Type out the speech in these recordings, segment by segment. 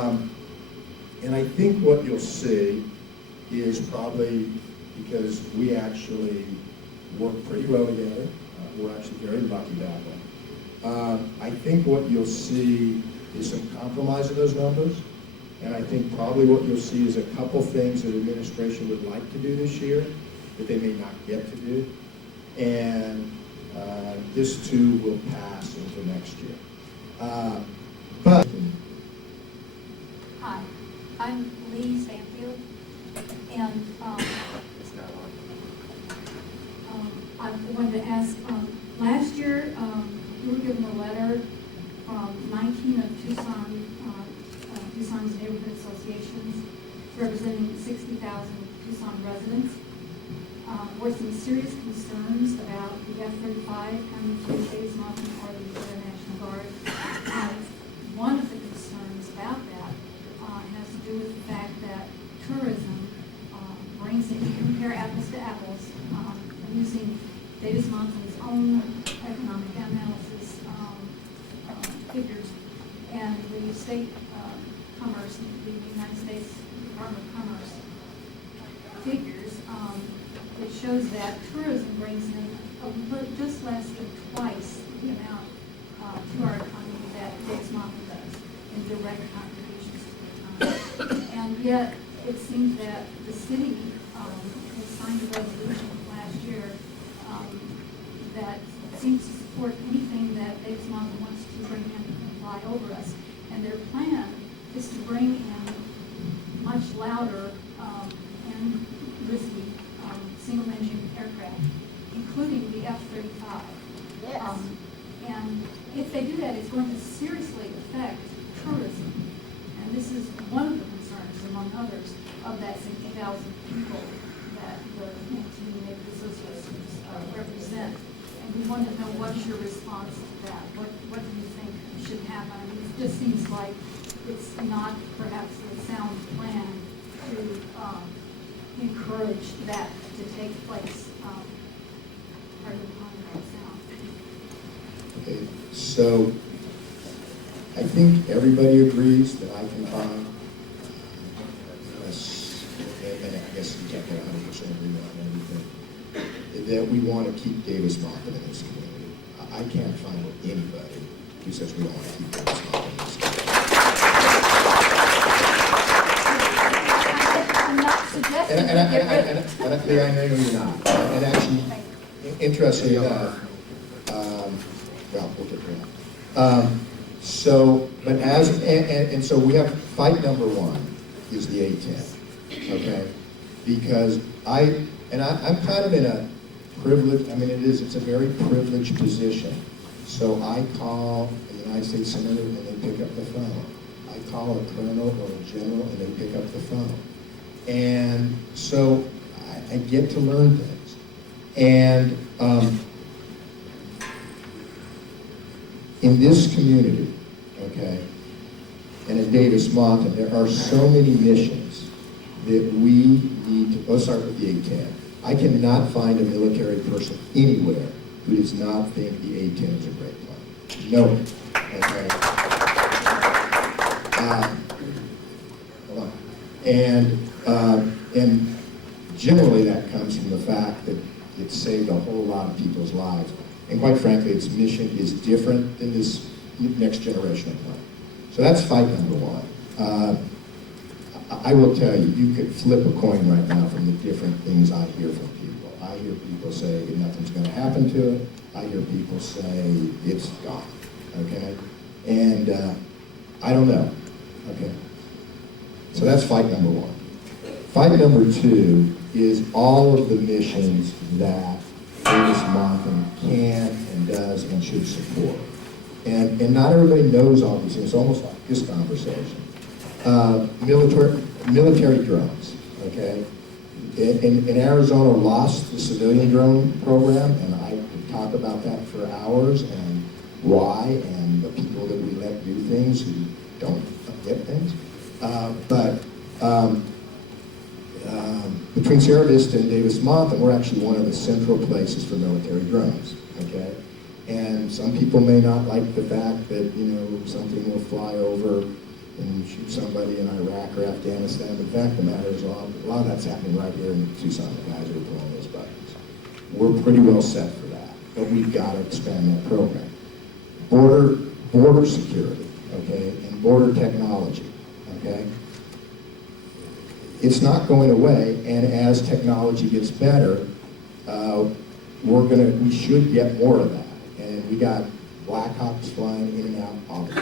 And I think what you'll see is probably because we actually work pretty well together. We're actually very lucky that way. I think what you'll see is some compromise in those numbers. And I think probably what you'll see is a couple things that administration would like to do this year that they may not get to do. And this too will pass into next year. But Hi, I'm Lee Stanfield, and I wanted to ask, last year we were given a letter from 19 of Tucson's neighborhood associations representing 60,000 Tucson residents. With some serious concerns about the F35 coming to Davis Mountain or the Air National Guard. One of the concerns about that has to do with the fact that tourism brings in, if you compare apples to apples, using Davis Mountain's own economic analysis figures and the state commerce, the United States Department of Commerce figures. It shows that tourism brings in just less than twice the amount to our economy that Davis Mountain does in direct contributions to the economy. And yet, it seems that the city has signed a resolution last year that seems to support anything that Davis Mountain wants to bring in and fly over us. And their plan is to bring in much louder and risky single-engine aircraft, including the F35. Yes. And if they do that, it's going to seriously affect tourism. And this is one of the concerns, among others, of that 60,000 people that the 19 neighborhood associations represent. And we want to know what's your response to that. What do you think should happen? I mean, it just seems like it's not perhaps a sound plan to encourage that to take place. Pardon the pun right now. okay, so I think everybody agrees that I can find, and I guess you can't get 100% agreement on everything, that we want to keep Davis Mountain in this community. I can't find anybody who says we don't want to keep Davis Mountain in this community. I'm not suggesting And I know you're not. And actually, interestingly enough, well, we'll get to that. So, but and so we have fight number one is the A-10, okay? Because I'm kind of in a privileged, I mean, it's a very privileged position. So I call a United States Senator and they pick up the phone. I call a colonel or a general and they pick up the phone. And so I get to learn things. And in this community, okay, and in Davis Mountain, there are so many missions that we need to, let's start with the A-10. I cannot find a military person anywhere who does not think the A-10 is a great plane. No one, okay? Hold on. And generally that comes from the fact that it saved a whole lot of people's lives. And quite frankly, its mission is different than this next generation of plane. So that's fight number one. I will tell you, you could flip a coin right now from the different things I hear from people. I hear people say that nothing's going to happen to it. I hear people say it's gone, okay? And I don't know, okay? So that's fight number one. Fight number two is all of the missions that Davis Mountain can and does and should support. And not everybody knows all these things. It's almost like this conversation. Military drones, okay? In Arizona lost the civilian drone program, and I could talk about that for hours and why, and the people that we let do things who don't get things. Between Sierra Vista and Davis Mountain, we're actually one of the central places for military drones, okay? And some people may not like the fact that, you know, something will fly over and shoot somebody in Iraq or Afghanistan. The fact of the matter is a lot of that's happening right here in Tucson. The guys are pulling those buttons. We're pretty well set for that, but we've got to expand that program. Border security, okay, and border technology, okay. It's not going away, and as technology gets better, we should get more of that. And we got Black Hawks flying in and out all the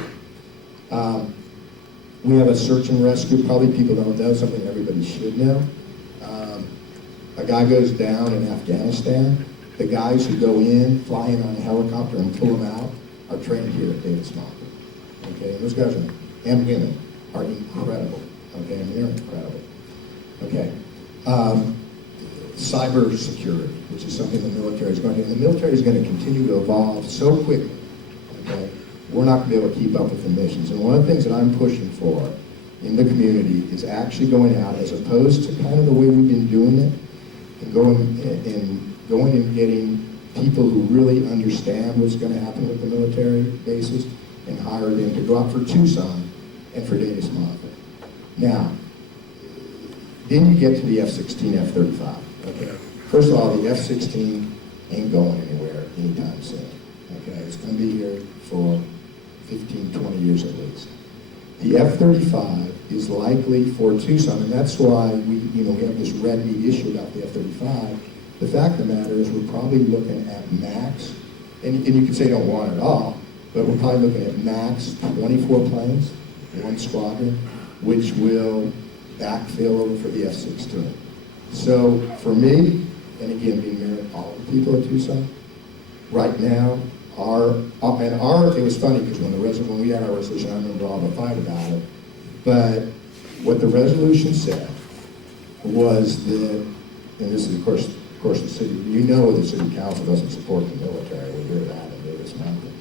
time. We have a search and rescue. Probably people don't know, something everybody should know. A guy goes down in Afghanistan. The guys who go in, fly in on a helicopter and pull him out are trained here at Davis Montfort. Okay, and those guys and women are incredible. Okay, and they're incredible. Okay. Cyber security, which is something the military is going to do. And the military is going to continue to evolve so quickly. Okay, we're not going to be able to keep up with the missions. And one of the things that I'm pushing for in the community is actually going out, as opposed to kind of the way we've been doing it, and going and getting people who really understand what's going to happen with the military bases and hire them to go out for Tucson and for Davis Montfort. Now, then you get to the F-16, F-35. Okay. First of all, the F-16 ain't going anywhere anytime soon. Okay, it's going to be here for 15, 20 years at least. The F-35 is likely for Tucson, and that's why we have this red meat issue about the F-35. The fact of the matter is we're probably looking at max, and you can say don't want it all, but we're probably looking at max 24 planes, one squadron, which will backfill over for the F-16. So for me, and again, being married to all the people at Tucson, right now, it was funny because when we had our resolution, I remember all the fight about it, but what the resolution said was that, and this is of course the city, the city council doesn't support the military, we hear that in Davis Mountain.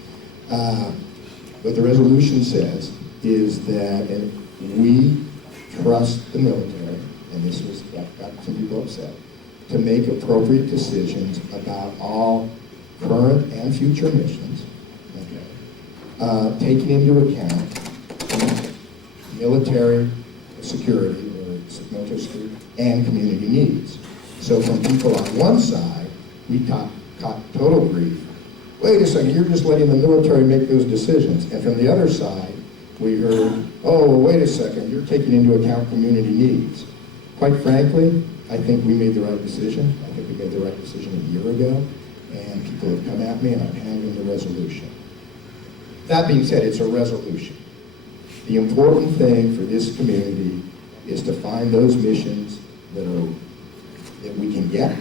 What the resolution says is that we trust the military, and that got some people upset, to make appropriate decisions about all current and future missions, okay, taking into account military security and community needs. So from people on one side, we caught total grief. Wait a second, you're just letting the military make those decisions. And from the other side, we heard, oh, wait a second, you're taking into account community needs. Quite frankly, I think we made the right decision. I think we made the right decision a year ago, and people have come at me, and I've handed in the resolution. That being said, it's a resolution. The important thing for this community is to find those missions that we can get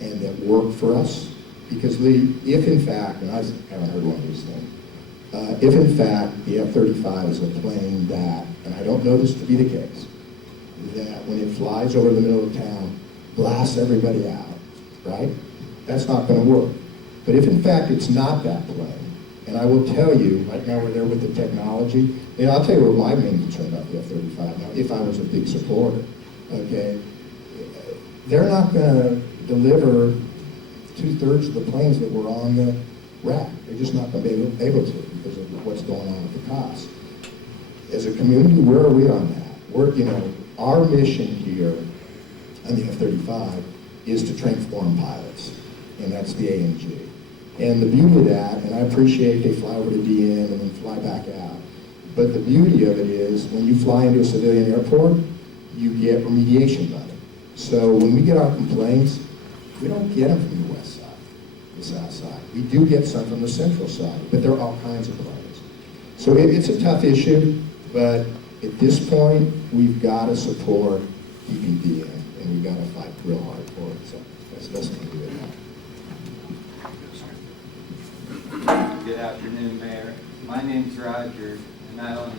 and that work for us. Because if in fact, and I haven't heard one of these things, if in fact the F-35 is a plane that, and I don't know this to be the case, that when it flies over the middle of town, blasts everybody out, right? That's not going to work. But if in fact it's not that plane, and I will tell you, right now we're there with the technology, and I'll tell you what my main concern about the F-35 now, if I was a big supporter, okay, they're not going to deliver 2/3 of the planes that were on the rack. They're just not going to be able to because of what's going on with the cost. As a community, where are we on that? Our mission here on the F-35 is to train foreign pilots, and that's the A&G. And the beauty of that, and I appreciate they fly over to DN and then fly back out, but the beauty of it is when you fly into a civilian airport, you get remediation money. So when we get our complaints, we don't get them from the west side, the south side. We do get some from the central side, but there are all kinds of planes. So it's a tough issue, but at this point, we've got to support keeping DN, and we've got to fight real hard for it. So that's the best thing to do now. Good afternoon, Mayor. My name's Roger, and I own